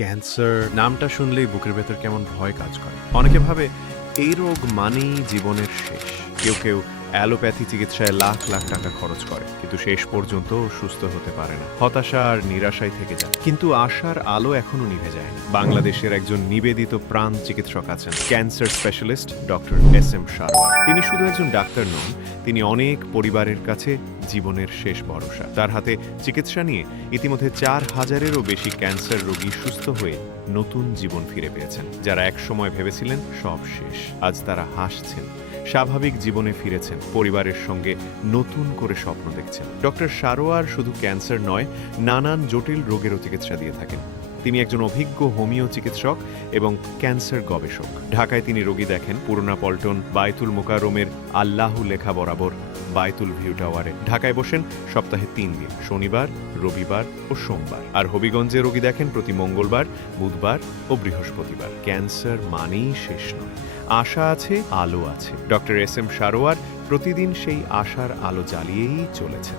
Cancer নামটা শুনলেই বুকের ভেতর কেমন ভয় কাজ করে। অনেকে ভাবে এই রোগ মানেই জীবনের শেষ। কেউ কেউ অ্যালোপ্যাথি চিকিৎসায় লাখ লাখ টাকা খরচ করে, কিন্তু শেষ পর্যন্ত সুস্থ হতে পারে না। হতাশা আর নিরাশায় থেকে যায়। কিন্তু আশার আলো এখনো নিভে যায়নি। বাংলাদেশের একজন নিবেদিত প্রাণ চিকিৎসক আছেন, cancer specialist doctor SM. Sarwar. তিনি শুধু একজন ডাক্তার নন, তিনি অনেক পরিবারের কাছে জীবনের শেষ ভরসা। তার হাতে চিকিৎসা নিয়ে ইতিমধ্যে 4,000-এরও বেশি ক্যান্সার রোগী সুস্থ হয়ে নতুন জীবন ফিরে পেয়েছেন। যারা একসময় ভেবেছিলেন সব শেষ, আজ তারা হাসছেন, স্বাভাবিক জীবনে ফিরেছেন, পরিবারের সঙ্গে নতুন করে স্বপ্ন দেখছেন। ডক্টর সারোয়ার শুধু ক্যান্সার নয়, নানান জটিল রোগেরও চিকিৎসা দিয়ে থাকেন। তিনি একজন অভিজ্ঞ হোমিও চিকিৎসক এবং ক্যান্সার গবেষক। ঢাকায় তিনি রোগী দেখেন পুরোনা পল্টন, বায়তুল মোকাররমের আল্লাহু লেখা বরাবর বায়তুল ভিউ টাওয়ারে। ঢাকায় বসেন সপ্তাহে 3 দিন, শনিবার, রবিবার ও সোমবার। আর হবিগঞ্জে রোগী দেখেন প্রতি মঙ্গলবার, বুধবার ও বৃহস্পতিবার। ক্যান্সার মানেই শেষ নয়, আশা আছে, আলো আছে। Doctor SM. সারোয়ার প্রতিদিন সেই আশার আলো জ্বালিয়েই চলেছেন।